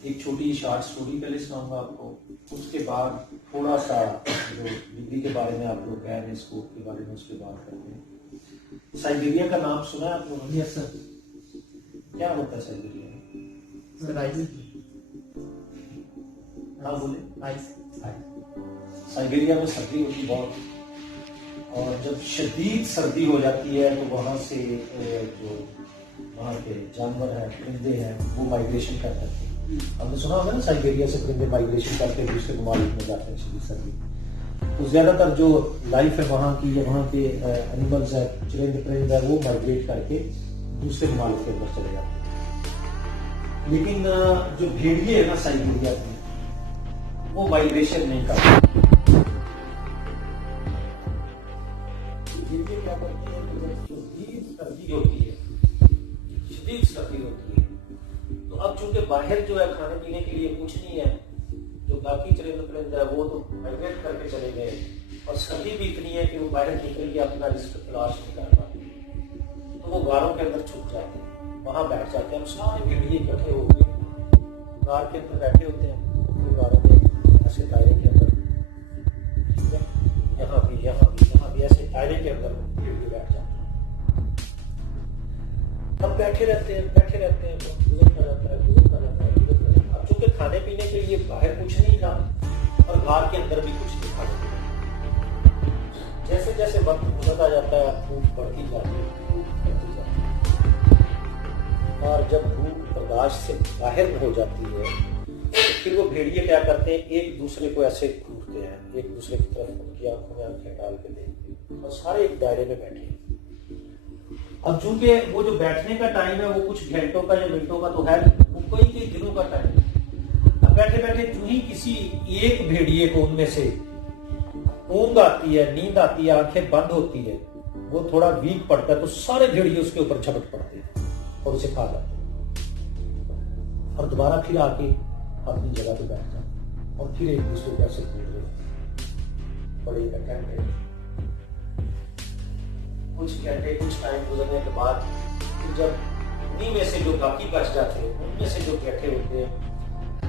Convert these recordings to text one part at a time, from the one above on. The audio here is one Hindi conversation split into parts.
एक छोटी शॉर्ट स्टोरी पहले सुनाऊंगा आपको, उसके बाद थोड़ा सा जो डिग्री के बारे में आप लोग कह रहे हैं, स्कोप के बारे में, उसके बाद करते हैं। साइबेरिया का नाम सुना है आप लोगों ने? Yes sir. क्या होता है साइबेरिया? Sir ice. हाँ बोले। आइस। साइबेरिया में सर्दी होती बहुत, और जब शदीद सर्दी हो जाती है तो वहाँ से जो वहाँ के जानवर हैं, परिंदे हैं, वो माइग्रेशन कर जाते हैं। हमने सुना होगा ना, साइबेरिया से परिंदे माइग्रेशन करके दूसरे ममालिक में जाते हैं शदीद सर्दी। तो ज्यादातर जो लाइफ है वहाँ की, या वहाँ के एनिमल्स है, चुरिंद परिंद है, वो माइग्रेट करके दूसरे ममालिक के अंदर चले जाते हैं। लेकिन जो भेड़िए है ना साइबेरिया में, वो माइग्रेशन नहीं करते। भेड़िए क्या करते हैं कि जब शदीद सर्दी होती है, शदीद सर्दी होती है, तो अब चूंकि बाहर जो है खाने पीने के लिए कुछ नहीं है, जो बाकी चरिंद परिंद है वो तो माइग्रेट करके चले गए, और सर्दी भी इतनी है कि वो बाहर निकल के अपना रिस्क तलाश नहीं कर पाते, तो वो गारों के अंदर छुप जाते हैं, वहां बैठ जाते हैं। हम सारे भेड़िए इकट्ठे होकर गार के अंदर बैठे होते हैं, तो गारों में ऐसे दायरे के अंदर, यहाँ भी ऐसे दायरे के अंदर भेड़िए बैठ जाते हैं। अब बैठे रहते हैं, गुजरता रहता है। अब चूंकि खाने पीने के लिए बाहर कुछ नहीं था, और गार के अंदर भी कुछ नहीं खाने पीने। जैसे जैसे वक्त गुजरता जाता है, भूख बढ़ती जाती है, और जब भूख बर्दाश्त से बाहर हो जाती है, तो फिर वो भेड़िए क्या करते हैं, एक दूसरे को ऐसे घूरते हैं, एक दूसरे की तरफ उनकी आंखों में आंखें डाल के देखते हैं, और सारे एक दायरे में बैठे हैं। अब चूंकि वो जो बैठने का टाइम है वो कुछ घंटों का या मिनटों का तो है, वो कई दिनों का टाइम है। अब बैठे बैठे जो ही किसी एक भेड़िए को उनमें से ऊंघ आती है, नींद आती है, आंखें बंद होती है, वो थोड़ा वीक पड़ता है, तो सारे भेड़िए उसके ऊपर झपट पड़ते हैं और उसे खा जाते हैं, और दोबारा फिर आके अपनी जगह पे बैठ जाते हैं, और फिर एक दूसरे को ऐसे घूर रहे बड़े घंटे, कुछ टाइम गुजरने के बाद जब उन्हीं में से जो बाकी बच जाते हैं, उनमें से जो बैठे होते हैं,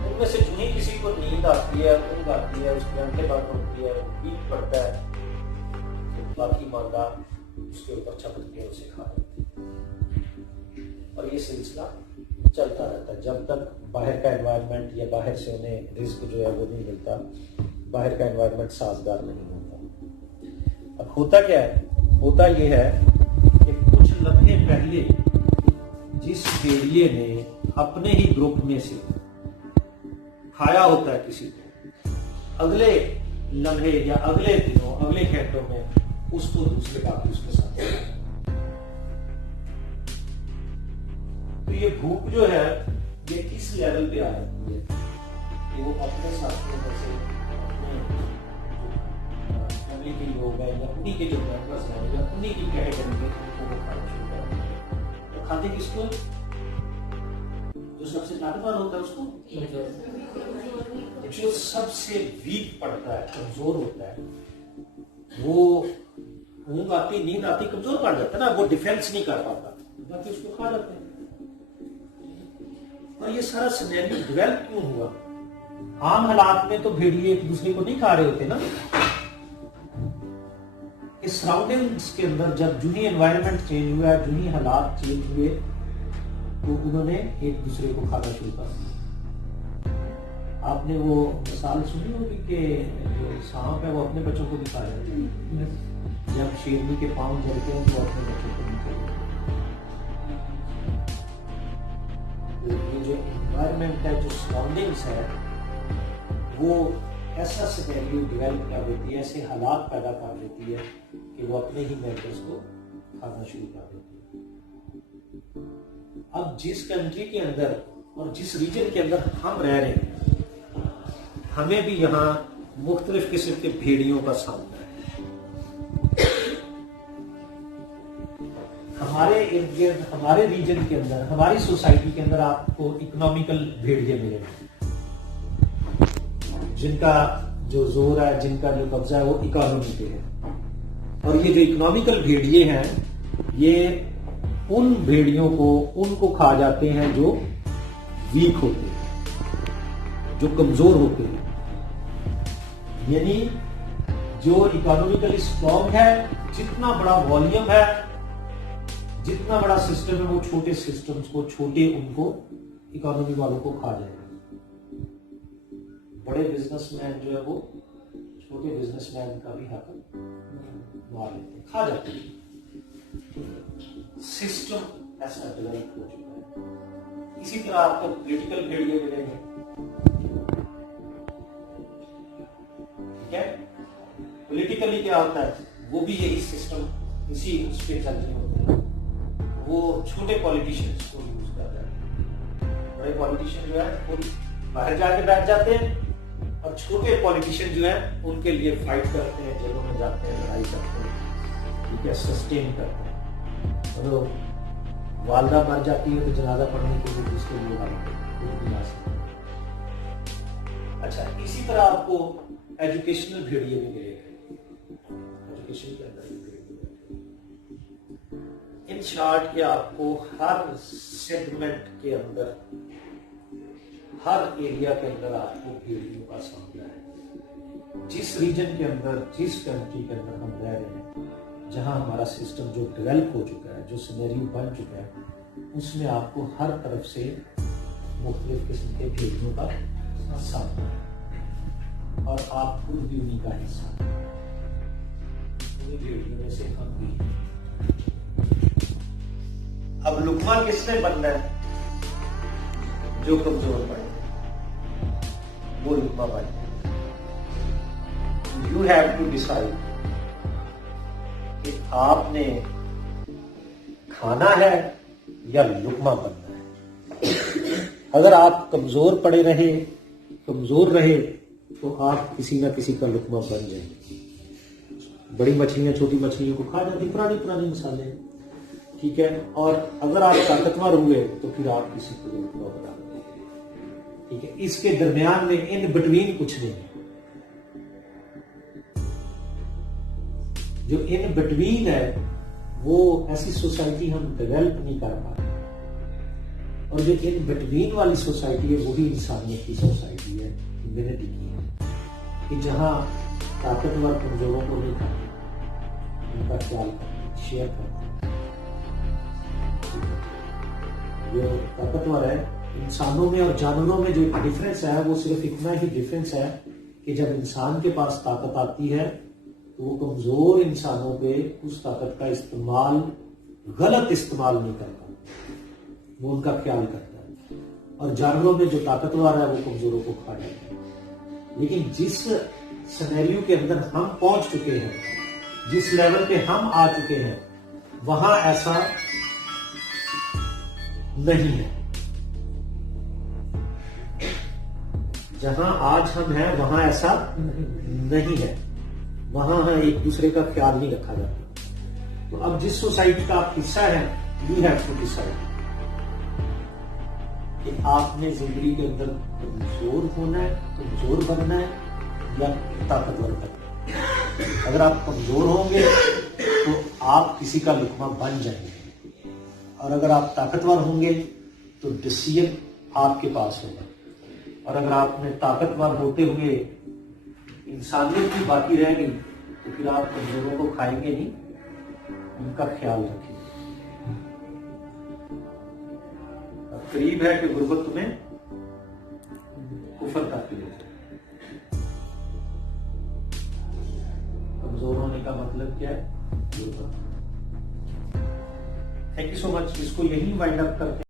उनमें से जो ही किसी को नींद आती है, ऊँघ आती है, उसकी आंखें बंद होती है, वीक पड़ता है, तो बाकी मादा उसके ऊपर छपट के उसे खा लेते हैं। और ये सिलसिला चलता रहता है जब तक बाहर का एनवायरनमेंट या बाहर से उन्हें रिस्क जो है वो नहीं मिलता, बाहर का एनवायरनमेंट साजगार नहीं होता। अब होता क्या है? होता यह है कि कुछ लम्हे पहले जिस भेड़िए ने अपने ही ग्रुप में से खाया होता है किसी को, अगले लम्हे या अगले दिनों, अगले घंटों में उसको दूसरे बाकी उसके साथ। तो ये भूख जो है ये किस लेवल पे आ जाती है कि वो अपने साथियों में से, फैमिली के लोग हैं या उन्हीं के जो मेंबर्स हैं या उन्हीं की कैटेगरी में उनको वो खाना शुरू कर देते हैं। तो खाते किसको? जो सबसे ताकतवर होता है उसको, जो सबसे वीक पड़ता है, कमजोर होता है, वो ऊँघ आती, नींद आती, कमजोर पड़ जाता है ना, वो डिफेंस नहीं कर पाता, बाकी उसको खा जाते हैं। और ये सारा सिनेरियो डेवलप क्यों हुआ? आम हालात में तो भेड़िए एक दूसरे को नहीं खा रहे होते ना। इस सराउंडिंग्स के अंदर जब जो ही एनवायरनमेंट चेंज हुआ, जो ही हालात चेंज हुए, तो उन्होंने एक दूसरे को खाना शुरू कर दिया। आपने वो मिसाल सुनी होगी कि जो सांप है वो अपने बच्चों को भी खा जाते हैं, जब शेरनी के पांव जलते हैं तो अपने बच्चों को भी खा जाते हैं। ये जो एनवायरनमेंट है, जो सराउंडिंग्स है, वो ऐसा सिनेरियो डेवलप कर देती है, ऐसे हालात पैदा कर देती है कि वो अपने ही मेंबर्स को खाना शुरू कर देती है। अब जिस कंट्री के अंदर और जिस रीजन के अंदर हम रह रहे हैं, हमें भी यहाँ मुख्तलिफ किस्म के भेड़ियों का सामना है। हमारे इर्द गिर्द, हमारे रीजन के अंदर, हमारी सोसाइटी के अंदर आपको इकोनॉमिकल भेड़िए मिलेंगे, जिनका जो जोर है, जिनका जो कब्जा है वो इकोनॉमी पे है। और ये जो इकोनॉमिकल भेड़िए हैं, ये उन भेड़ियों को, उनको खा जाते हैं जो वीक होते हैं, जो कमजोर होते हैं। यानी जो इकोनॉमिकली स्ट्रॉन्ग है, जितना बड़ा वॉल्यूम है, जितना बड़ा सिस्टम है, वो छोटे सिस्टम्स को, छोटे उनको इकोनॉमी वालों को खा जाएगा। बड़े बिजनेसमैन जो है वो छोटे बिजनेसमैन का भी हक मार लेते हैं, खा जाते हैं। सिस्टम ऐसा डेवलप हो चुका है। इसी तरह आपको पॉलिटिकल भेड़िए मिलेंगे, ठीक है। पॉलिटिकली क्या होता है, वो भी यही सिस्टम इसी उस पे चल रहे होते हैं। वो छोटे पॉलिटिशियंस को यूज कर रहे हैं। बड़े पॉलिटिशियन जो है वो बाहर जाके बैठ जाते हैं, और छोटे पॉलिटिशियन जो है उनके लिए फाइट करते हैं, जेलों में जाते हैं, लड़ाई करते हैं, ठीक है, सस्टेन करते हैं। और वालदा मर जाती है तो जनाजा पढ़ने के लिए दूसरे लोग आते हैं। अच्छा, इसी तरह आपको एजुकेशनल भेड़िए भी मिलेंगे। एजुकेशन के अंदर भी भेड़िए, इन शॉर्ट के आपको हर सेगमेंट के अंदर, हर एरिया के अंदर आपको भेड़ियों का सामना है। जिस रीजन के अंदर, जिस कंट्री के अंदर हम रह रहे हैं, जहां हमारा सिस्टम जो डेवलप हो चुका है, जो सिनेरियो बन चुका है, उसमें आपको हर तरफ से मुख्तलिफ किस्म के भेड़ियों का सामना है, और आप खुद भी उन्हीं का हिस्सा हैं। उन्हीं भेड़ियों में से हम भी। अब लुकमा किसने बनना है? जो कमजोर पड़े वो लुकमा बने। यू हैव टू डिसाइड कि आपने खाना है या लुकमा बनना है। अगर आप कमजोर पड़े रहे, कमजोर रहे, तो आप किसी ना किसी का लुकमा बन जाएंगे। बड़ी मछलियां छोटी मछलियों को खा जाती, पुरानी पुरानी मिसालें, ठीक है। और अगर आप ताकतवर हुए तो फिर आप किसी को लुकमा बना देंगे, ठीक है। इसके दरमियान में इन बिटवीन कुछ नहीं है। जो इन बिटवीन है वो ऐसी सोसाइटी हम डेवलप नहीं कर पाते, और जो इन बिटवीन वाली सोसाइटी है वही इंसानियत की सोसाइटी है, ह्यूमैनिटी की है, कि जहां ताकतवर कमजोरों को नहीं खाते, उनका ख्याल करते, शेयर करते। जो ताकतवर है, इंसानों में और जानवरों में जो डिफरेंस है वो सिर्फ इतना ही डिफरेंस है कि जब इंसान के पास ताकत आती है तो वो कमजोर इंसानों पे उस ताकत का इस्तेमाल, गलत इस्तेमाल नहीं करता, वो उनका ख्याल करता है। और जानवरों में जो ताकतवर है वो कमजोरों को खा जाता है। लेकिन जिस सिनेरियो के अंदर हम पहुंच चुके हैं, जिस लेवल पे हम आ चुके हैं, वहां ऐसा नहीं है। जहां आज हम हैं वहां ऐसा नहीं है। वहां एक दूसरे का ख्याल नहीं रखा जाता। तो अब जिस सोसाइटी का आप हिस्सा है, यू हैव टू डिसाइड कि आपने जिंदगी के अंदर कमजोर होना है, कमजोर बनना है, या ताकतवर बनना है। अगर आप कमजोर होंगे तो आप किसी का लुकमा बन जाएंगे, और अगर आप ताकतवर होंगे तो डिसीजन आपके पास होगा। और अगर आपने ताकतवर होते हुए इंसानियत भी बाकी रह गई तो फिर आप कमजोरों को खाएंगे नहीं, उनका ख्याल रखेंगे। करीब है कि गुर्बत तुम्हें कुफर का ले जाए। कमजोर होने का मतलब क्या है? गुर्बत। Thank you so much. इसको यही वाइंड अप करते हैं।